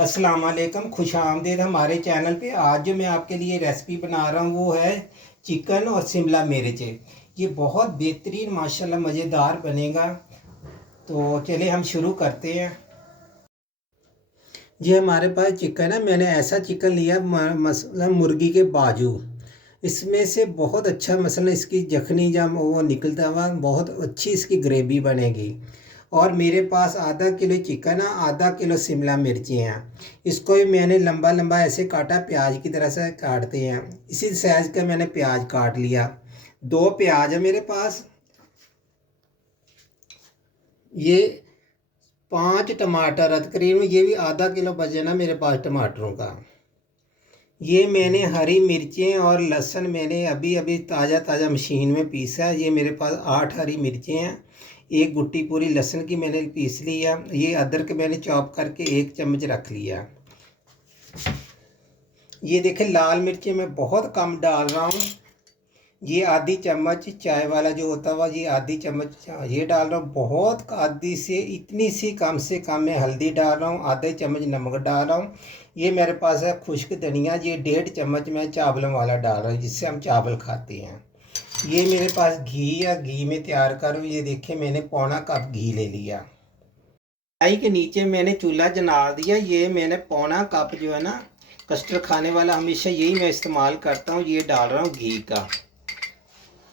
अस्सलाम वालेकुम, खुश आमदीद हमारे चैनल पे। आज जो मैं आपके लिए रेसिपी बना रहा हूँ वो है चिकन और शिमला मिर्च। ये बहुत बेहतरीन माशाल्लाह मज़ेदार बनेगा। तो चलिए हम शुरू करते हैं। ये हमारे पास चिकन है। मैंने ऐसा चिकन लिया मसला मुर्गी के बाजू। इसमें से बहुत अच्छा मसला इसकी जखनी जब वो निकलता हुआ बहुत अच्छी इसकी ग्रेवी बनेगी। और मेरे पास आधा किलो चिकन है, आधा किलो शिमला मिर्ची हैं। इसको भी मैंने लंबा लंबा ऐसे काटा, प्याज की तरह से काटते हैं। इसी साइज़ का मैंने प्याज काट लिया। 2 प्याज है मेरे पास। ये 5 टमाटर है तकरीबन, ये भी आधा किलो वजन है मेरे पास टमाटरों का। ये मैंने हरी मिर्चें और लहसुन मैंने अभी अभी ताज़ा ताज़ा मशीन में पीसा है। ये मेरे पास 8 हरी मिर्चें हैं। एक गुट्टी पूरी लहसुन की मैंने पीस लिया। ये अदरक मैंने चॉप करके 1 चम्मच रख लिया। ये देखें लाल मिर्चें मैं बहुत कम डाल रहा हूँ। ये आधी चम्मच चाय वाला जो होता हुआ, ये आधी चम्मच ये डाल रहा हूँ। बहुत आधी से इतनी सी कम से कम मैं हल्दी डाल रहा हूँ। आधे चम्मच नमक डाल रहा हूँ। ये मेरे पास है खुश्क धनिया। ये 1.5 चम्मच मैं चावलों वाला डाल रहा हूँ जिससे हम चावल खाते हैं। ये मेरे पास घी या घी में तैयार करूँ। ये देखिए मैंने पौना कप घी ले लिया। कढ़ाई के नीचे मैंने चूल्हा जला दिया। ये मैंने पौना कप जो है ना, कस्टर्ड खाने वाला हमेशा यही मैं इस्तेमाल करता हूँ। ये डाल रहा हूँ घी का।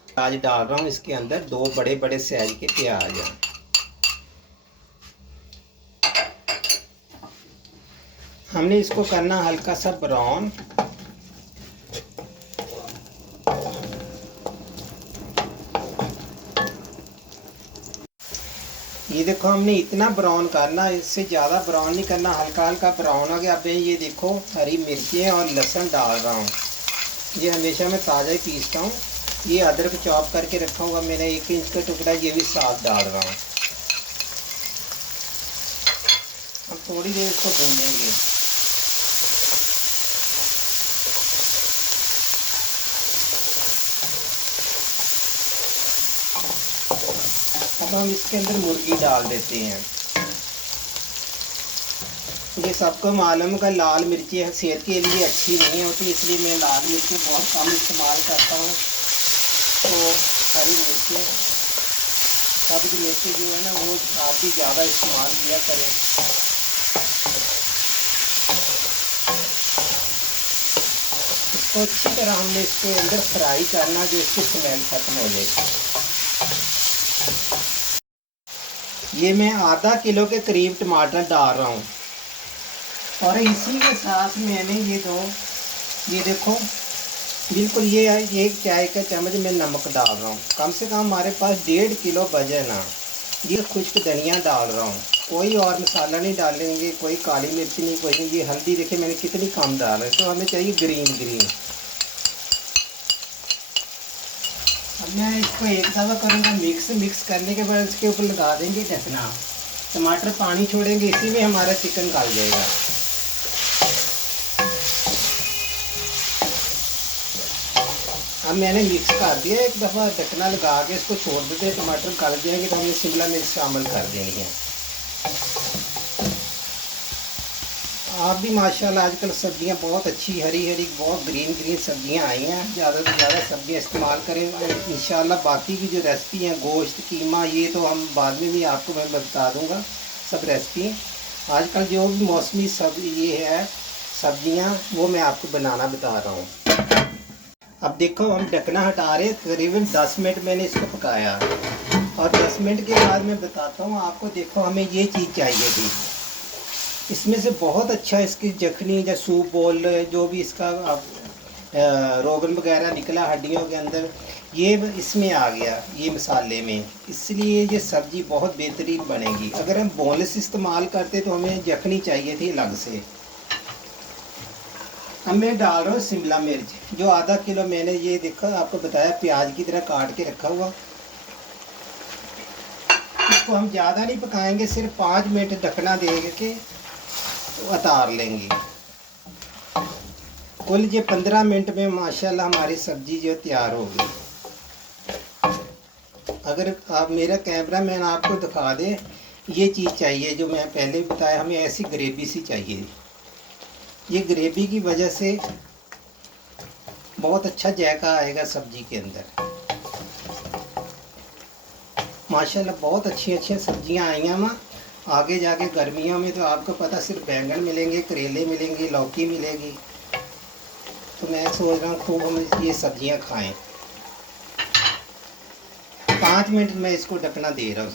प्याज डाल रहा हूँ इसके अंदर, 2 बड़े बड़े साइज के प्याज हैं। हमने इसको करना हल्का सा ब्राउन। ये देखो हमने इतना ब्राउन करना, इससे ज़्यादा ब्राउन नहीं करना, हल्का हल्का ब्राउन हो गया। अब ये देखो हरी मिर्चें और लहसुन डाल रहा हूँ। ये हमेशा मैं ताज़ा ही पीसता हूँ। ये अदरक चॉप करके रखा हुआ मैंने 1 इंच का टुकड़ा, ये भी साथ डाल रहा हूँ। अब थोड़ी देर इसको भूनेंगे। अब हम इसके अंदर मुर्गी डाल देते हैं। ये सबको मालूम है लाल मिर्ची सेहत के लिए अच्छी नहीं होती, इसलिए मैं लाल मिर्ची बहुत कम इस्तेमाल करता हूँ। तो हरी मिर्ची, सब्ज़ मिर्ची जो है ना वो आप भी ज़्यादा इस्तेमाल किया करें। इसको अच्छी तरह हमने इसके अंदर फ्राई करना, जो इसकी स्मेल खत्म हो जाए। ये मैं आधा किलो के करीब टमाटर डाल रहा हूँ। और इसी के साथ मैंने ये देखो बिल्कुल ये 1 चाय का चम्मच मैं नमक डाल रहा हूँ। कम से कम हमारे पास 1.5 किलो वजन है। ये खुश्क धनिया डाल रहा हूँ। कोई और मसाला नहीं डालेंगे, कोई काली मिर्ची नहीं, कोई नहीं। ये हल्दी देखिए मैंने कितनी कम डाल है, तो हमें चाहिए ग्रीन ग्रीन। अब मैं इसको एक दफ़ा करूँगा मिक्स करने के बाद इसके ऊपर लगा देंगे ढकना। टमाटर पानी छोड़ेंगे, इसी में हमारा चिकन गल जाएगा। अब मैंने मिक्स कर दिया, एक दफ़ा ढकना लगा के इसको छोड़ देते हैं। टमाटर गल जाएंगे तो हमने शिमला मिर्च शामिल कर देंगे। आप भी माशाल्लाह आजकल सब्जियां बहुत अच्छी हरी हरी बहुत ग्रीन ग्रीन सब्जियां आई हैं। ज़्यादा से ज़्यादा सब्जियां इस्तेमाल करें इंशाल्लाह। बाकी की जो रेसिपी हैं गोश्त कीमा, ये तो हम बाद में भी आपको मैं बता दूंगा सब रेसिपी। आजकल जो भी मौसमी ये है सब्जियां, वो मैं आपको बनाना बता रहा हूँ। अब देखो हम ढकना हटा रहे, तकरीबन 10 मिनट मैंने इसको पकाया। और 10 मिनट के बाद मैं बताता हूँ आपको। देखो हमें ये चीज़ चाहिए थी, इसमें से बहुत अच्छा इसकी जखनी या सूप बोल जो भी इसका रोगन वगैरह निकला हड्डियों के अंदर, ये इसमें आ गया ये मसाले में। इसलिए ये सब्ज़ी बहुत बेहतरीन बनेगी। अगर हम बोनलेस इस्तेमाल करते तो हमें जखनी चाहिए थी अलग से। अब मैं डाल रहा हूँ शिमला मिर्च, जो आधा किलो मैंने ये देखा आपको बताया प्याज की तरह काट के रखा हुआ। इसको हम ज़्यादा नहीं पकाएंगे, सिर्फ 5 मिनट ढकना दे के उतार लेंगे। कुल ये 15 मिनट में माशाल्लाह हमारी सब्ज़ी जो तैयार होगी। अगर आप मेरा कैमरा मैन आपको दिखा दे, ये चीज़ चाहिए जो मैं पहले बताया, हमें ऐसी ग्रेवी सी चाहिए। ये ग्रेवी की वजह से बहुत अच्छा जायका आएगा सब्जी के अंदर। माशाल्लाह बहुत अच्छी अच्छी सब्जियां आई हैं माँ। आगे जाके गर्मियों में तो आपको पता सिर्फ बैंगन मिलेंगे, करेले मिलेंगे, लौकी मिलेगी। तो मैं सोच रहा हूँ खूब हम ये सब्जियां खाएं। 5 मिनट में इसको ढकना दे रहा हूँ।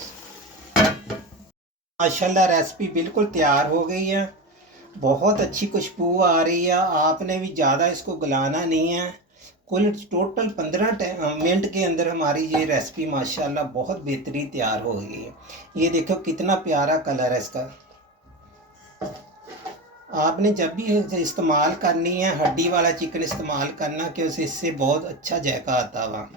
माशाल्लाह रेसिपी बिल्कुल तैयार हो गई है। बहुत अच्छी खुशबू आ रही है। आपने भी ज़्यादा इसको गलाना नहीं है। कुल टोटल 15 मिनट के अंदर हमारी ये रेसिपी माशाल्लाह बहुत बेहतरीन तैयार हो गई है। ये देखो कितना प्यारा कलर है इसका। आपने जब भी इस्तेमाल करनी है हड्डी वाला चिकन इस्तेमाल करना, क्योंकि इससे बहुत अच्छा जायका आता हुआ।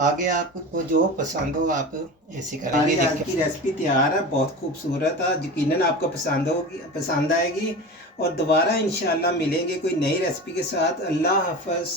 आगे आपको जो पसंद हो आप ऐसे करेंगे। आज की रेसिपी तैयार है, बहुत खूबसूरत है, यकीनन आपको पसंद होगी, पसंद आएगी। और दोबारा इंशाल्लाह मिलेंगे कोई नई रेसिपी के साथ। अल्लाह हाफ़िज़।